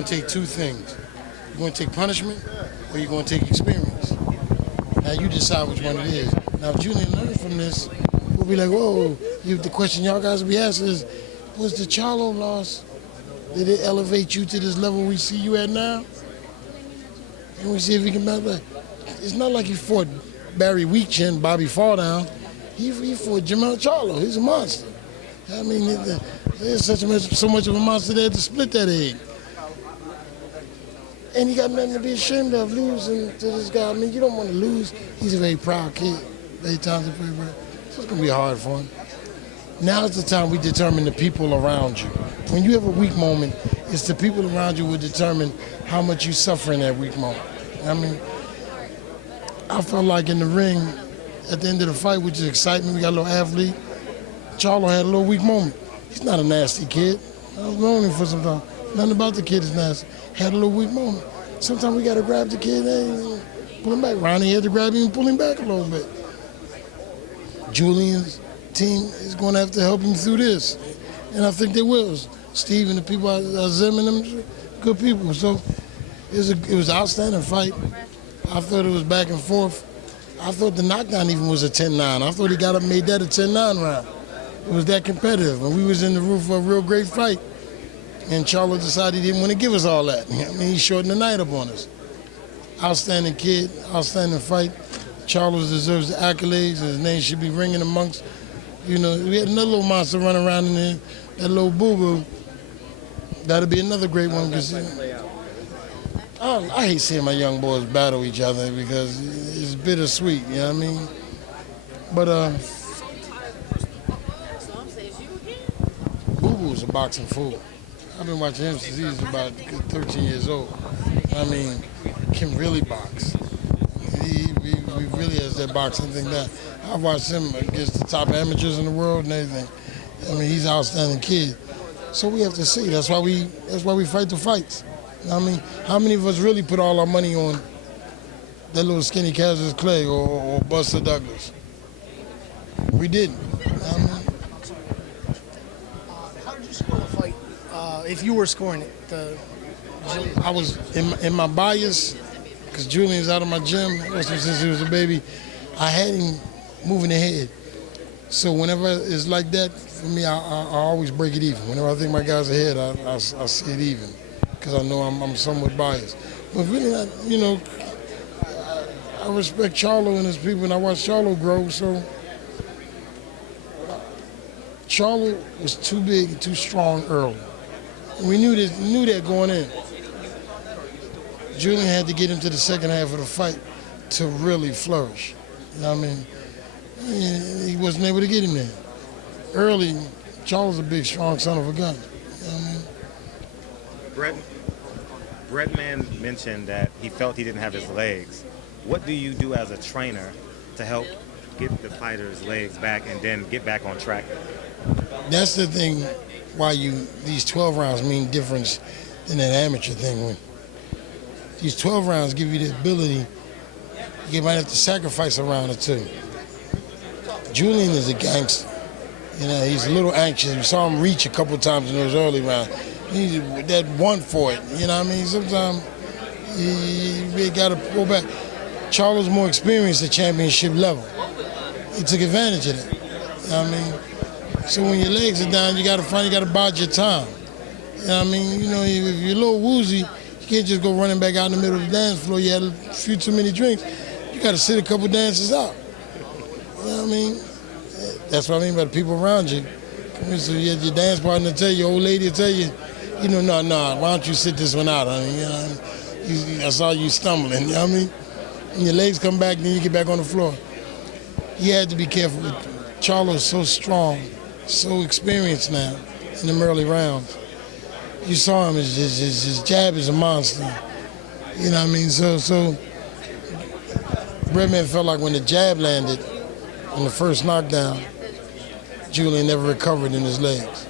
going to take two things. You're going to take punishment or you're going to take experience. Now you decide which one it is. Now if Julian learns from this, we'll be like, whoa, the question y'all guys will be asking is, was the Charlo loss, did it elevate you to this level we see you at now? And we see if we can bounce back. It's not like he fought Barry Weekchin, Bobby Falldown. He fought Jermall Charlo. He's a monster. I mean, there's so much of a monster there to split that egg. And he got nothing to be ashamed of losing to this guy. I mean, you don't want to lose. He's a very proud kid, very talented, very proud. So it's going to be hard for him. Now is the time we determine the people around you. When you have a weak moment, it's the people around you who will determine how much you suffer in that weak moment. I mean, I felt like in the ring, at the end of the fight, which is excitement, we got a little athlete. Charlo had a little weak moment. He's not a nasty kid. I was known him for some time. Nothing about the kid is nasty. Had a little weak moment. Sometimes we got to grab the kid and pull him back. Ronnie had to grab him and pull him back a little bit. Julian's team is going to have to help him through this. And I think they will. Steve and the people, Zim and them, good people. So it was an outstanding fight. I thought it was back and forth. I thought the knockdown even was a 10-9. I thought he got up and made that a 10-9 round. It was that competitive. And we was in the room for a real great fight. And Charlo decided he didn't want to give us all that. I mean, he shortened the night up on us. Outstanding kid, outstanding fight. Charlo deserves the accolades. His name should be ringing amongst, we had another little monster running around in there, that little boo-boo. That'll be another great one. Because I hate seeing my young boys battle each other because it's bittersweet, you know what I mean? But Boo-Boo's a boxing fool. I've been watching him since he was about 13 years old. I mean, can really box. He really has that boxing thing down. I've watched him against the top amateurs in the world and everything. I mean, he's an outstanding kid. So we have to see. That's why we fight the fights. I mean, how many of us really put all our money on that little skinny Cassius Clay or Buster Douglas? We didn't. I mean, how did you score the fight? If you were scoring it, I was in my bias because Julian's out of my gym since he was a baby. I had him moving ahead. So whenever it's like that, for me, I always break it even. Whenever I think my guy's ahead, I see it even because I know I'm somewhat biased. But really, I respect Charlo and his people, and I watched Charlo grow. So Charlo was too big and too strong early. We knew that going in. Julian had to get him to the second half of the fight to really flourish. You know what I mean? He wasn't able to get him there. Early, Charlo's a big, strong son of a gun. You know what I mean? Breadman mentioned that he felt he didn't have his legs. What do you do as a trainer to help get the fighter's legs back and then get back on track? That's the thing why these 12 rounds mean difference than that amateur thing. When these 12 rounds give you the ability, you might have to sacrifice a round or two. Julian is a gangster. He's a little anxious. You saw him reach a couple of times in those early rounds. He's that one for it. You know what I mean? Sometimes you got to pull back. Charlo's more experienced at championship level. He took advantage of that. You know what I mean? So when your legs are down, you got to bide your time. You know what I mean? If you're a little woozy, you can't just go running back out in the middle of the dance floor. You had a few too many drinks. You got to sit a couple dances out. You know what I mean? That's what I mean by the people around you. So you had your dance partner tell you, old lady will tell you, no, why don't you sit this one out, honey? I saw you stumbling, you know what I mean? And your legs come back, then you get back on the floor. You had to be careful. Charlo's so strong, so experienced now in them early rounds. You saw him, his jab is a monster. You know what I mean? So Breadman felt like when the jab landed in the first knockdown, Julian never recovered in his legs.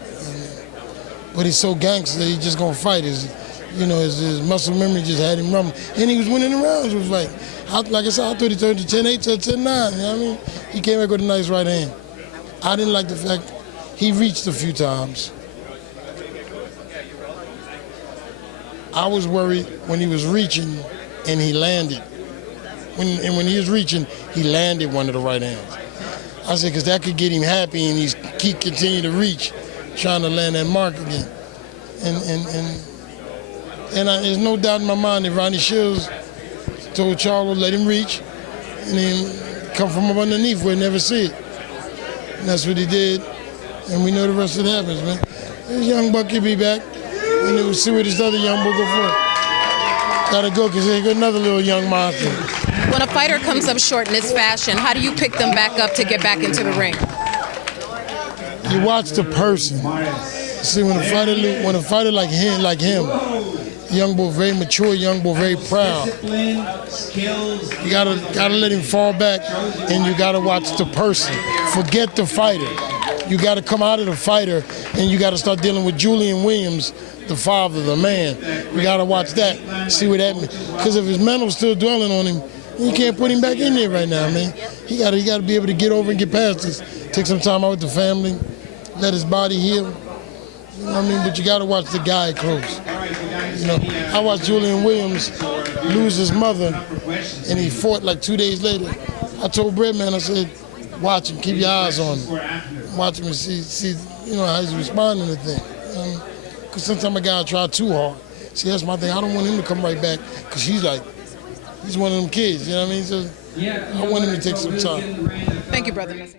But he's so gangster, he's just gonna fight. His muscle memory just had him rumbling. And he was winning the rounds. It was like I said, I thought he turned to 10-8 to 10-9, you know what I mean? He came back with a nice right hand. I didn't like the fact he reached a few times. I was worried when he was reaching and he landed. When he was reaching, he landed one of the right hands. I said, because that could get him happy and he's continue to reach, trying to land that mark again. And there's no doubt in my mind that Ronnie Shields told Charlo, let him reach, and then come from up underneath where he never see it. And that's what he did, and we know the rest of it happens, man. This young buck could be back, and we'll see what this other young buck go for. Gotta go, because there's another little young monster. When a fighter comes up short in this fashion, how do you pick them back up to get back into the ring? You watch the person. See, when a fighter like him, young boy, very mature, young boy, very proud. You gotta let him fall back, and you gotta watch the person. Forget the fighter. You gotta come out of the fighter, and you gotta start dealing with Julian Williams, the father, the man. You gotta watch that, see what that means. Because if his mental's still dwelling on him, you can't put him back in there right now, man. He gotta be able to get over and get past this. Take some time out with the family, let his body heal. You know what I mean? But you gotta watch the guy close. You know, I watched Julian Williams lose his mother, and he fought like 2 days later. I told Breadman, I said, watch him, keep your eyes on him. Watch him and see you know, how he's responding to things. Because sometimes a guy try too hard. See, that's my thing. I don't want him to come right back, because he's one of them kids, you know what I mean? So I want him to take some time. Thank you, Brother Naazim.